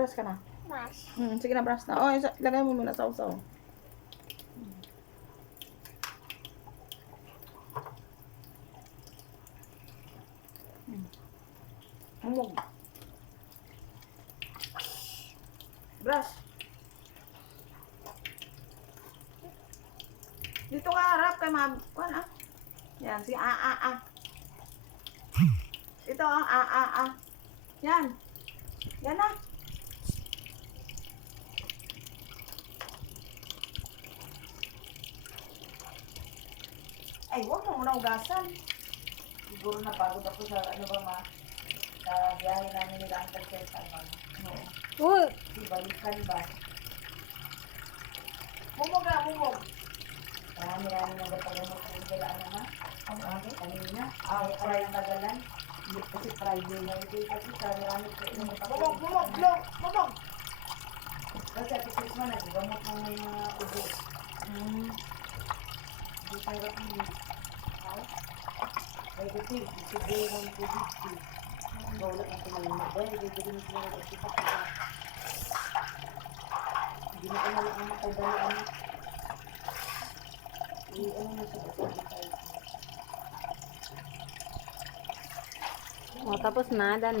Brush ka na. Brush. Sige na, brush na. Oh, lagay mo muna sa usaw. Humog. Brush. Dito ka harap kay ma'am. Kuan ah. Yan, si ah. Ito ang ah. Yan. Yan na. Ay, huwag mo muna ugasan. Siguro napagod ako sa ano ba ma? Sa biyahe namin nila ang Quezon ba? Oo. Uy! Balikan ba? Humog na, humog. Marami-rami na gatagamot ang galaan naman. Ang akin? Kanina. Ay, tagalan. Hindi kasi Friday na. Hindi kasi marami ko. Humog! Kasi at least man, nagagamot ng may mga ubo. Hindi tayo ang ay, kasi, siguro ng COVID-19. Bawala ang tumalina. Dahil, hindi rin sila nag-asipak ka. Hindi na ka nalang ang matagalaan. Ano na siya ba? O, tapos na, dan.